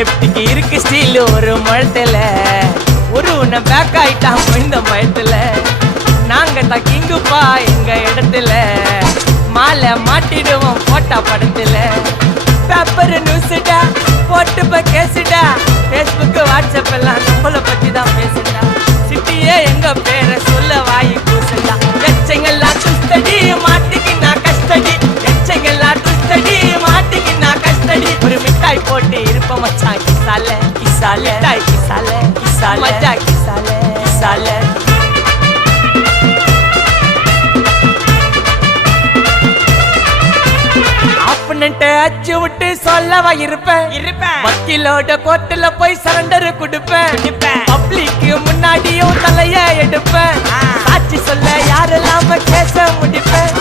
லெப்டிக்கு இருக்கு ஸ்டீல் ஒரு மழத்துல ஒரு உன்னை பேக் ஆயிட்டான் இந்த மயத்துல நாங்க தான் கிங்குப்பா எங்க இடத்துல மாலை மாட்டிடுவோம் போட்டா படத்துல பேப்பர் நியூஸ்டா போட்டு கேசுடா Facebook வாட்ஸ்அப் எல்லாம் நம்மள பத்தி தான் பேசுடா சிட்டியே எங்க பேரை சொல்ல வாய் கூசுடா எச்சங்கெல்லாம் துஸ்தடி மாட்டிக்கு நான் கஸ்டடி எச்சங்கெல்லாம் துஸ்தடி மாட்டிக்கு நான் கஸ்டடி ஒரு மிட்டாய் போட்டு இருப்ப மச்சான் கிசால கிசால மிட்டாய் கிசால கிசால மச்சா கிசால கிசால அச்சு விட்டு சொல்லவா இருப்பேன் வக்கீலோட கோர்ட்டுல போய் சரண்டர் கொடுப்பேன் பப்ளிக்கு முன்னாடியும் தலைய எடுப்பேன் சாட்சி சொல்ல யாரெல்லாம் கேச முடிப்பேன்